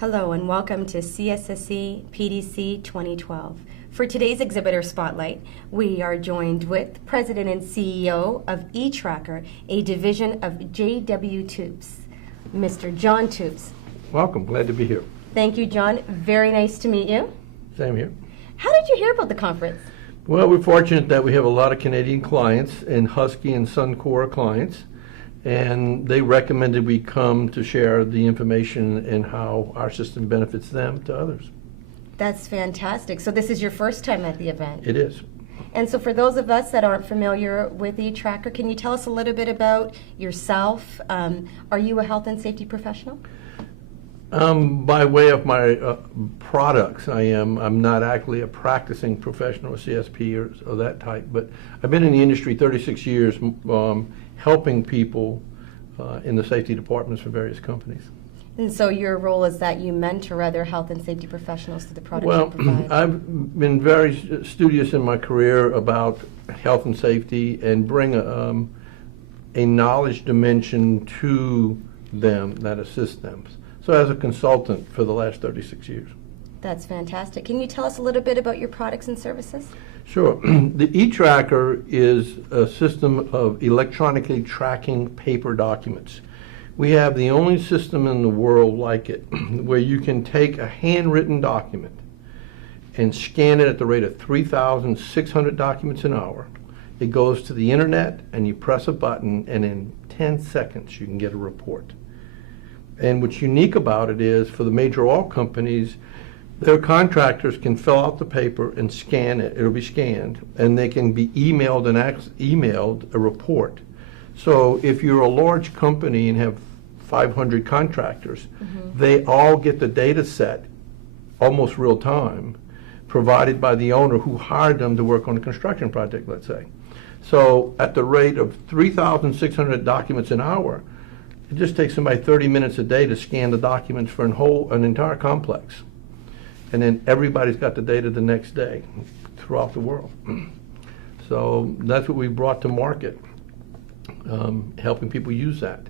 Hello and welcome to CSSE PDC 2012. For today's Exhibitor Spotlight, we are joined with President and CEO of eTracker, a division of JW Toups, Mr. John Toups. Welcome, glad to be here. Thank you, John. Very nice to meet you. Same here. How did you hear about the conference? Well, we're fortunate that we have a lot of Canadian clients and Husky and Suncor clients, and they recommended we come to share the information and how our system benefits them to others. That's fantastic. So this is your first time at the event? It is. And so for those of us that aren't familiar with eTracker, can you tell us a little bit about yourself? Are you a health and safety professional? By way of my products, I am. I'm not actually a practicing professional, CSP or that type, but I've been in the industry 36 years helping people in the safety departments for various companies. And so your role is that you mentor other health and safety professionals through the products you provide? I've been very studious in my career about health and safety and bring a knowledge dimension to them that assists them. So as a consultant for the last 36 years. That's fantastic. Can you tell us a little bit about your products and services? Sure. The eTracker is a system of electronically tracking paper documents. We have the only system in the world like it where you can take a handwritten document and scan it at the rate of 3,600 documents an hour. It goes to the internet and you press a button and in 10 seconds you can get a report. And what's unique about it is for the major oil companies, their contractors can fill out the paper and scan it. It'll be scanned, and they can be emailed and emailed a report. So if you're a large company and have 500 contractors, they all get the data set almost real time, provided by the owner who hired them to work on a construction project, let's say. So at the rate of 3,600 documents an hour, it just takes somebody 30 minutes a day to scan the documents for an entire complex. And then everybody's got the data the next day throughout the world. So that's what we brought to market, helping people use that.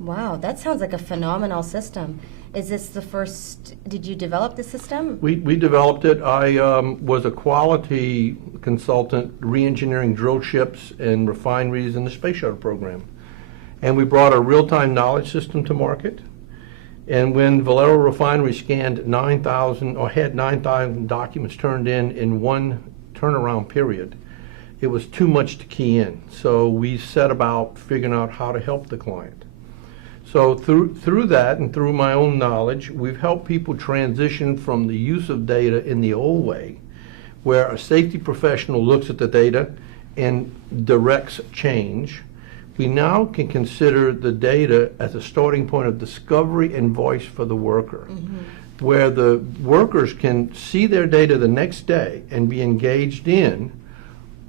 Wow, that sounds like a phenomenal system. Is this the first, did you develop the system? We developed it. I was a quality consultant re-engineering drill ships and refineries in the space shuttle program. And we brought a real-time knowledge system to market. And when Valero Refinery scanned 9,000 or had 9,000 documents turned in one turnaround period, it was too much to key in. So we set about figuring out how to help the client. So through that and through my own knowledge, we've helped people transition from the use of data in the old way, where a safety professional looks at the data and directs change. We now can consider the data as a starting point of discovery and voice for the worker, where the workers can see their data the next day and be engaged in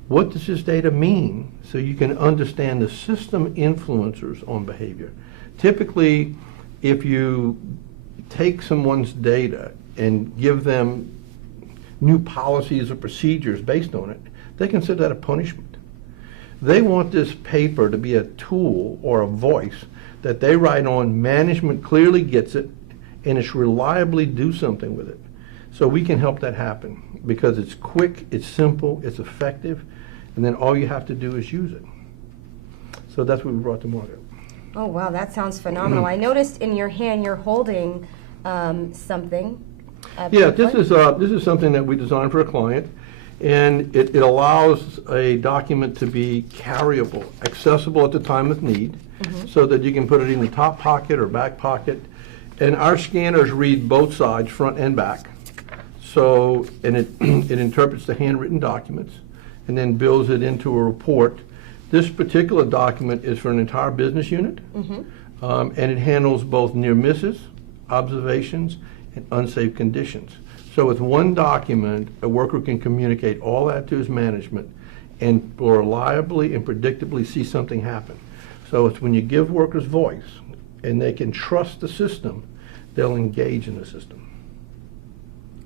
what does this data mean, so you can understand the system influencers on behavior. Typically, if you take someone's data and give them new policies or procedures based on it, they consider that a punishment. They want this paper to be a tool or a voice that they write on, management clearly gets it, and it's reliably do something with it. So we can help that happen because it's quick, it's simple, it's effective, and then all you have to do is use it. So that's what we brought to market. Oh wow, that sounds phenomenal. I noticed in your hand you're holding something. Yeah, this is something that we designed for a client. And it allows a document to be carryable, accessible at the time of need, so that you can put it in the top pocket or back pocket. And our scanners read both sides, front and back. So, and it interprets the handwritten documents and then builds it into a report. This particular document is for an entire business unit, and it handles both near misses, observations, and unsafe conditions. So with one document, a worker can communicate all that to his management and reliably and predictably see something happen. So it's when you give workers voice and they can trust the system, they'll engage in the system.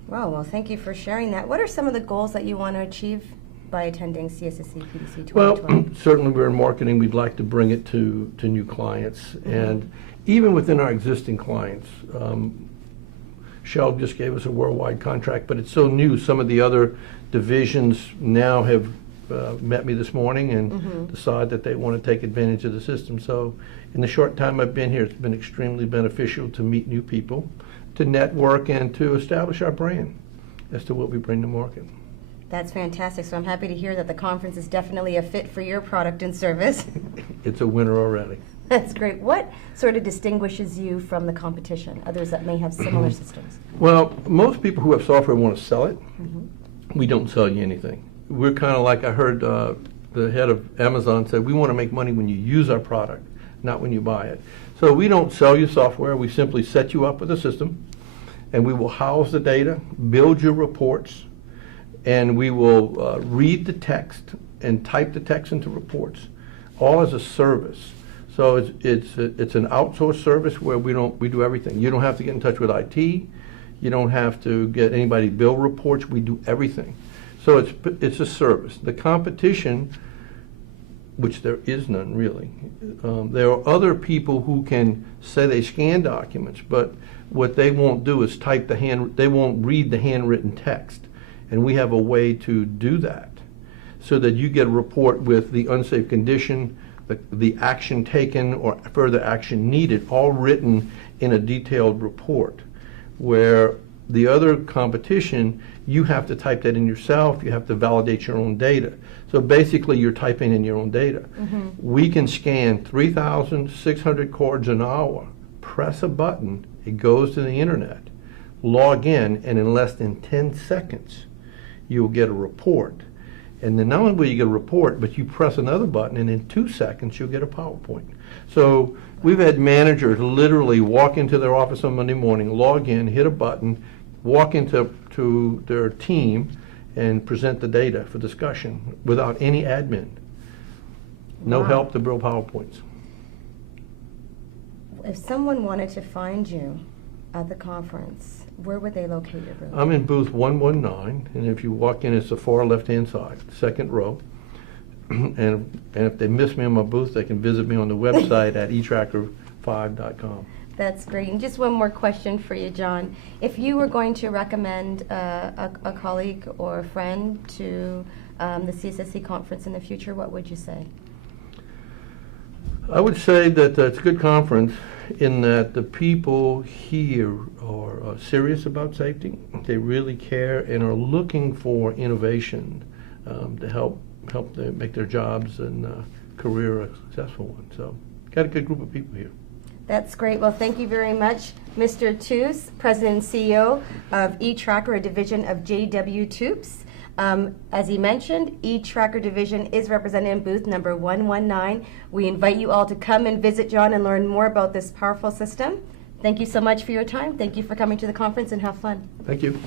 Wow, well thank you for sharing that. What are some of the goals that you want to achieve by attending CSSE PDC 2012? Well, certainly we're in marketing. We'd like to bring it to new clients. And even within our existing clients, Shell just gave us a worldwide contract, but it's so new. Some of the other divisions now have met me this morning and decide that they want to take advantage of the system. So in the short time I've been here, it's been extremely beneficial to meet new people, to network, and to establish our brand as to what we bring to market. That's fantastic. So I'm happy to hear that the conference is definitely a fit for your product and service. It's a winner already. That's great. What sort of distinguishes you from the competition, others that may have similar systems? Well, most people who have software want to sell it. We don't sell you anything. We're kind of like, I heard the head of Amazon said, we want to make money when you use our product, not when you buy it. So we don't sell you software. We simply set you up with a system, and we will house the data, build your reports, and we will read the text and type the text into reports, all as a service. So it's an outsourced service where we do everything. You don't have to get in touch with IT. You don't have to get anybody to build reports. We do everything. So it's a service. The competition, which there is none really, there are other people who can say they scan documents, but what they won't do is they won't read the handwritten text. And we have a way to do that so that you get a report with the unsafe condition, the action taken or further action needed, all written in a detailed report, where the other competition, you have to type that in yourself, you have to validate your own data. So basically you're typing in your own data. We can scan 3,600 cards an hour, press a button, it goes to the internet, log in, and in less than 10 seconds you'll get a report. And then not only will you get a report, but you press another button, and in 2 seconds you'll get a PowerPoint. So we've had managers literally walk into their office on Monday morning, log in, hit a button, walk into their team, and present the data for discussion without any admin. No help to build PowerPoints. If someone wanted to find you at the conference, where would they locate your booth? I'm in booth 119, and if you walk in, it's the far left-hand side, second row. And if they miss me in my booth, they can visit me on the website at eTracker5.com. That's great. And just one more question for you, John. If you were going to recommend a colleague or a friend to the CSSE conference in the future, what would you say? I would say that it's a good conference in that the people here are serious about safety. They really care and are looking for innovation to help them make their jobs and career a successful one. So, got a good group of people here. That's great. Well, thank you very much, Mr. Toups, President and CEO of eTracker, a division of JW Toups. As he mentioned, eTracker division is represented in booth number 119. We invite you all to come and visit John and learn more about this powerful system. Thank you so much for your time. Thank you for coming to the conference, and have fun. Thank you.